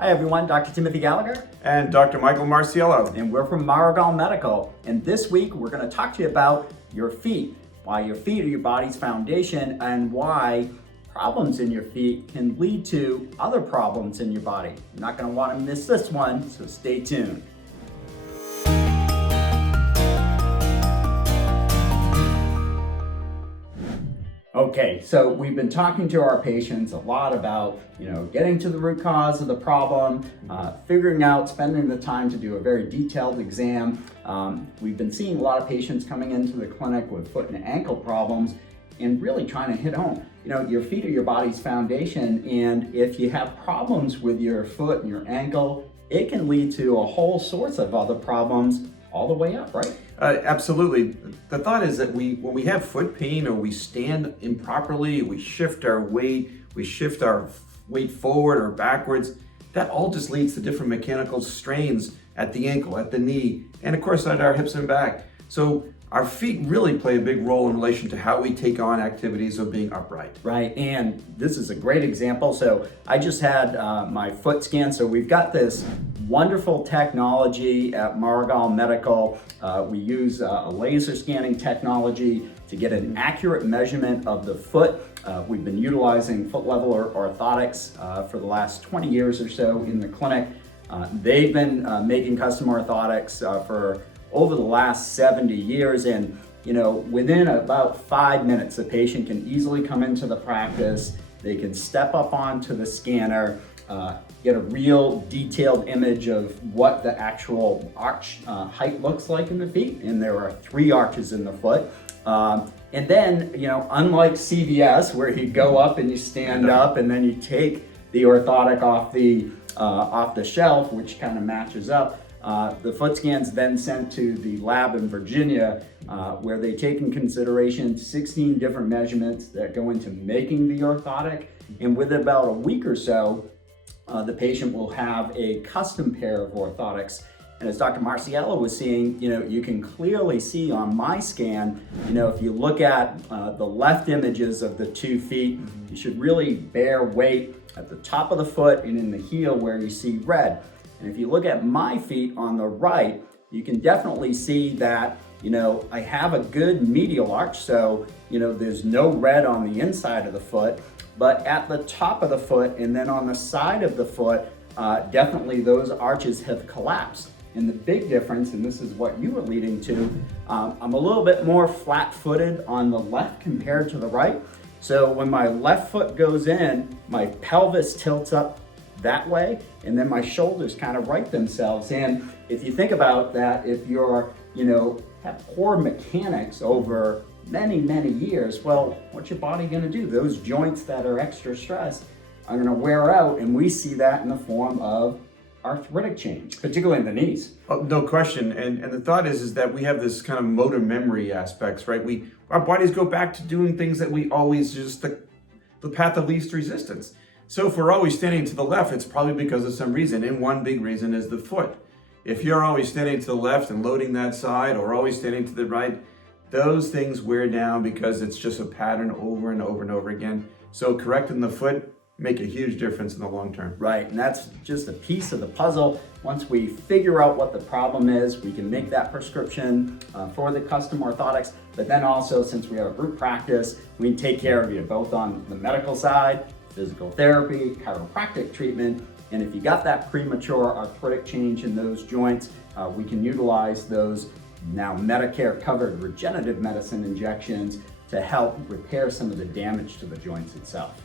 Hi everyone, Dr. Timothy Gallagher. And Dr. Michael Marciello. And we're from Maragal Medical. And this week we're going to talk to you about your feet, why your feet are your body's foundation, and why problems in your feet can lead to other problems in your body. You're not going to want to miss this one, so stay tuned. Okay, so we've been talking to our patients a lot about, getting to the root cause of the problem, figuring out, spending the time to do a very detailed exam. We've been seeing a lot of patients coming into the clinic with foot and ankle problems and really trying to hit home. Your feet are your body's foundation, and if you have problems with your foot and your ankle, it can lead to a whole sorts of other problems all the way up, right? Absolutely. The thought is that when we have foot pain or we stand improperly, we shift our weight forward or backwards, that all just leads to different mechanical strains at the ankle, at the knee, and of course at our hips and back. So our feet really play a big role in relation to how we take on activities of being upright. Right, and this is a great example. So I just had my foot scan. So we've got this wonderful technology at Maragal Medical. We use a laser scanning technology to get an accurate measurement of the foot. We've been utilizing foot level orthotics for the last 20 years or so in the clinic. They've been making custom orthotics for over the last 70 years, and within about 5 minutes the patient can easily come into the practice. They can step up onto the scanner, get a real detailed image of what the actual arch height looks like in the feet, and there are 3 arches in the foot. And then, unlike CVS where you go up and you stand up and then you take the orthotic off the shelf, which kind of matches up, the foot scan's then sent to the lab in Virginia, where they take in consideration 16 different measurements that go into making the orthotic. And within about a week or so, the patient will have a custom pair of orthotics. And as Dr. Marciello was seeing, you can clearly see on my scan, if you look at the left images of the 2 feet, you should really bear weight at the top of the foot and in the heel where you see red. And if you look at my feet on the right, you can definitely see that, I have a good medial arch. So, there's no red on the inside of the foot, but at the top of the foot and then on the side of the foot, definitely those arches have collapsed. And the big difference, and this is what you were leading to, I'm a little bit more flat-footed on the left compared to the right. So when my left foot goes in, my pelvis tilts up that way, and then my shoulders kind of right themselves. And if you think about that, if you're, have poor mechanics over many, many years, well, what's your body going to do? Those joints that are extra stressed are going to wear out, and we see that in the form of arthritic change, particularly in the knees. Oh, no question. And the thought is that we have this kind of motor memory aspects, right? Our bodies go back to doing things that we always just the path of least resistance. So if we're always standing to the left, it's probably because of some reason, and one big reason is the foot. If you're always standing to the left and loading that side, or always standing to the right, those things wear down because it's just a pattern over and over and over again. So correcting the foot make a huge difference in the long term. Right, and that's just a piece of the puzzle. Once we figure out what the problem is, we can make that prescription for the custom orthotics, but then also, since we have a group practice, we can take care of you both on the medical side, physical therapy, chiropractic treatment, and if you got that premature arthritic change in those joints, we can utilize those now Medicare covered regenerative medicine injections to help repair some of the damage to the joints itself.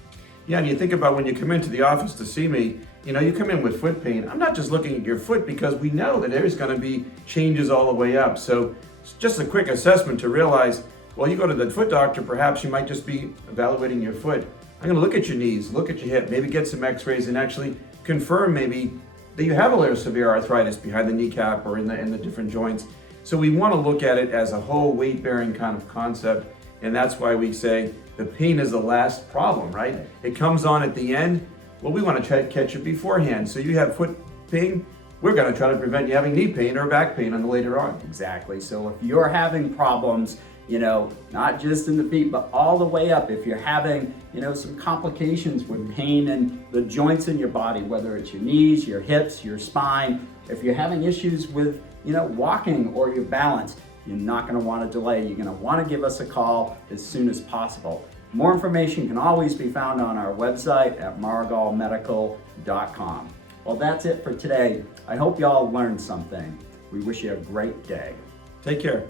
Yeah, and you think about when you come into the office to see me, you come in with foot pain. I'm not just looking at your foot because we know that there's going to be changes all the way up. So it's just a quick assessment to realize, well, you go to the foot doctor, perhaps you might just be evaluating your foot. I'm going to look at your knees, look at your hip, maybe get some x-rays and actually confirm maybe that you have a little severe arthritis behind the kneecap or in the different joints. So we want to look at it as a whole weight-bearing kind of concept, and that's why we say the pain is the last problem, right? It comes on at the end. Well, we want to try to catch it beforehand. So you have foot pain, we're going to try to prevent you having knee pain or back pain on the later on. Exactly. So if you're having problems not just in the feet, but all the way up. If you're having, some complications with pain in the joints in your body, whether it's your knees, your hips, your spine, if you're having issues with, walking or your balance, you're not going to want to delay. You're going to want to give us a call as soon as possible. More information can always be found on our website at maragalmedical.com. Well, that's it for today. I hope you all learned something. We wish you a great day. Take care.